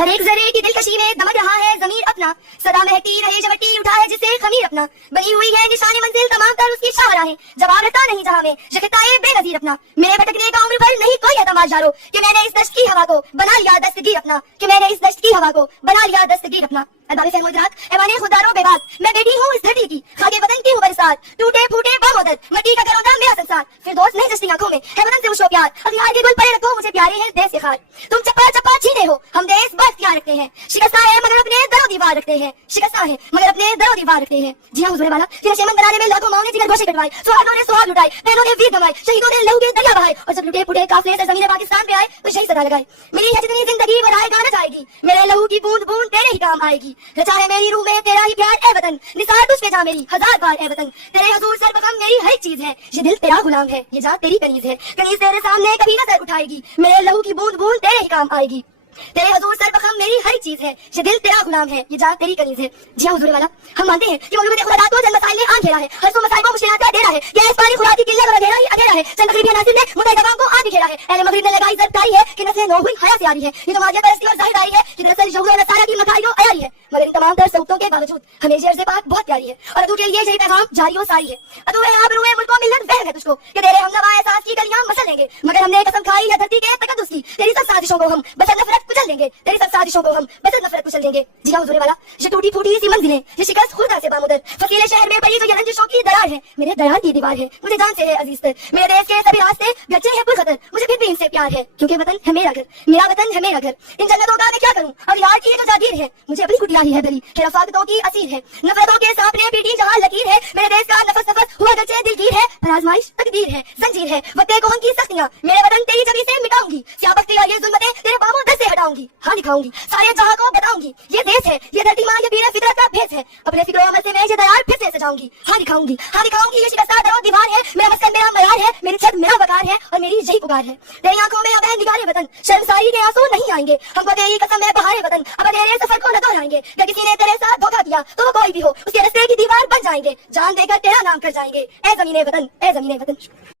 हर एक जरे की दिलकशी में दमक रहा है ज़मीर अपना, सदा महकती रहे जबटी उठा है जिसे खमीर अपना, बनी हुई है निशाने मंजिल तमाम तर उसकी शाहराहें, जवाब रहता नहीं जहां में ये खिताए बेनज़ीर अपना। मेरे भटकने का उम्र भर नहीं कोई एतमाद यारो कि मैंने इस दश्त की हवा को बना लिया दस्तगीर अपना, कि मैंने इस दश्त की हवा को बना लिया दस्तगीर अपना। अदावे फहम इदराक ऐवाने खुदारो बेबाक, मैं बेटी हूँ इस धरती की, खाके वतन की हूँ बरसात, टूटे फूटे बामोदर मट्टी का करोंदा मेरा संसार। फिर दोस्त नहीं जश्ती आंखों में है वतन से उशो प्यार, अखियार के गुल पड़े रखो मुझे प्यारे हैं देश के खार। तुम चप्पा चप्पा छीने हो हम देश बख्तियार रखते हैं, शिकस्ता है मगर अपने दरो दीवार रखते हैं, शिकस्ता है मगर अपने दरो दीवार रखते हैं। जी हाँ हुजूर वाला, फिर शेमन बनाने में लाखों माओ ने जिगर गोशे कटवाए, सुहागों ने सुहाग लुटाए, बहनों ने वीर गंवाए, शहीदों ने लहू के दरिया बहाए, और जब लुटे फुटे काफिले से ज़मीन पाकिस्तान पे आए तो शहीद सदा लगाए। मिली है जितनी जिंदगी वो राहें गाना जाएगी, मेरे लहू की बूंद बूंद तेरे ही काम आएगी। रचा है मेरी रूह में तेरा ही प्यार ए वतन, निसार तुझ पे जा मेरी हजार बार ए वतन। तेरे हुजूर सर बखम मेरी हर एक चीज है, ये दिल तेरा गुलाम है, ये जान तेरी कनीज है, कनीज तेरे सामने कभी न सर उठाएगी, मेरे लहू की बूंद बूंद तेरे ही काम आएगी। तेरे हुजूर सर बखम मेरी हर चीज है, ये दिल तेरा गुलाम है, ये जान तेरी कनीज है। जी हाँ हुजूर वाला, हम मानते हैं कि मौलूद खुदा को जन्म मसाइल ने आन घेरा है, हर सो मसाइल को मुश्किलात का डेरा है, गैस पानी खुदा की किल्ले का अंधेरा ही अंधेरा है, चंद मगरिबी नासिर ने मुद्दे दवाओं को आन घेरा है, अहले मगरिब ने लगाई ज़रदारी है कि नस्लें नो हुई हया से आ रही है, ये तो माजिया परस्ती और ज़ाहिदारी है कि दरअसल यहूद और नसारा की मकाई और अयारी है। मगर इन तमाम तर सबूतों के बावजूद हमें ये अर्ज़ पाक बहुत प्यारी है, और अदू के लिए यही पैगाम जारी और सारी है। अदू है आबरू है मुल्कों मिल्लत वहम है तुझको कि तेरे हमनवा एहसास की गलियां मसल लेंगे, मगर हमने कसम खाई है धरती के तकद्दुस की, तेरी सब साजिशों को हम बस नफरत कुचल देंगे, तेरी सब साजिशों को हम बस नफरत कुचल देंगे। जी हाँ हुजूर वाला, ये टूटी फूटी सी मंजिलें, ये शिकस्त खुदा से बामुदर, फकीले शहर में पड़ी जो ये रंजिशों की दरार है, मेरे दरार की दीवार है, मुझे जान से है अजीज तर, मेरे देश के सभी रास्ते गच्चे हैं पुरखतर, मुझे फिर भी इनसे प्यार है, क्योंकि वतन है मेरा घर, मेरा वतन है मेरा घर। इन जन्नतों का मैं क्या करूं, और यार की ये जो जागीर है, मुझे अपनी कुटिया ही है भरी, कि रफाकतों की असीर है, नफरतों के सांप ने पीटी जहां लकीर है, मेरे देश का नफस नफस हुआ गच्चे दिलगीर है, पर आजमाइश तकदीर है, जंजीर है, वक्ते कोहन की सख्तियां, मेरे वतन तेरी जबी से मिटाऊंगी, सियाबख्ती और ये जुल्मतें तेरे बाबू दर से हटाऊंगी, हाँ दिखाऊंगी, सारे जहां को बताऊंगी, ये देश है, ये धरती मां, ये पीर फितरत का भेद है, अपने फिक्र अमल से मैं ये दरार फिर से सजाऊंगी, हाँ दिखाऊंगी, हाँ दिखाऊंगी, ये शिकस्ता दरो दीवार है, मेरा मस्कन मेरा मयार है, मेरी छत मेरा वकार है, और मेरी यही पुकार है। तेरी आंखों में अब है निगारे वतन, शर्मसारी के आंसू नहीं आएंगे, हमको तेरी कसम है बहारे वतन, अब तेरे सफर को न दोहराएंगे, अगर किसी ने तेरे साथ धोखा किया तो वो कोई भी हो उसके रस्ते की दीवार बन जाएंगे, जान देकर तेरा नाम कर जाएंगे, ए ज़मीने वतन, ए ज़मीने वतन।